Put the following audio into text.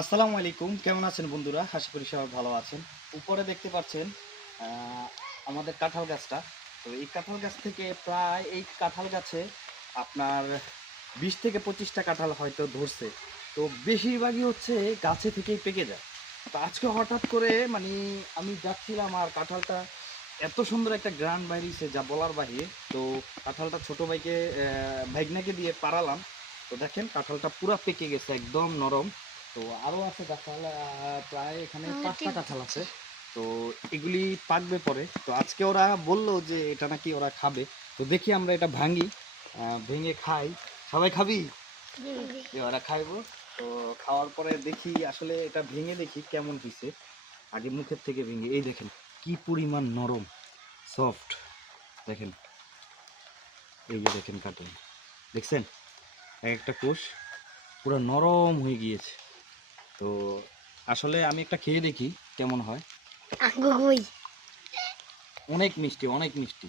আসসালামু আলাইকুম, কেমন আছেন বন্ধুরা? আশা করি সবাই ভালো আছেন। উপরে দেখতে পাচ্ছেন আমাদের কাঁঠাল গাছটা। তো এই কাঁঠাল গাছ থেকে প্রায় এই কাঁঠাল গাছে আপনার ২০ থেকে ২৫টা কাঁঠাল হয়তো ধরছে। তো বেশিরভাগই হচ্ছে গাছে থেকেই পেকে যায়। তো আজকে হঠাৎ করে মানে আমি যাচ্ছিলাম আর কাঁঠালটা এত সুন্দর একটা গ্রান বাইরিছে যা বলার বাহিরে। তো কাঁঠালটা ছোট ভাইকে ভাইগনাকে দিয়ে পাড়ালাম। তো দেখেন কাঁঠালটা পুরা পেকে গেছে, একদম নরম। তো আরো আছে কাঁঠাল, প্রায় এখানে 5টা কাঁঠাল আছে। তো এগুলি পাকবে পরে। তো আজকে ওরা বললো যে এটা নাকি ওরা খাবে। তো দেখি আমরা এটা ভাঙি, ভেঙে খাই। সবাই খাবি? যে ওরা খাইবো। তো খাওয়ার পরে দেখি আসলে এটা ভেঙে দেখি কেমন হয়েছে। আগে মুখের থেকে ভেঙে এই দেখেন কি পরিমাণ নরম, সফট। দেখেন, এই যে দেখেন কাঁঠাল, দেখছেন এক একটা কোষ পুরো নরম হয়ে গিয়েছে। তো আসলে আমি একটা খেয়ে দেখি কেমন হয়। আঙ্গুর কই? অনেক মিষ্টি, অনেক মিষ্টি।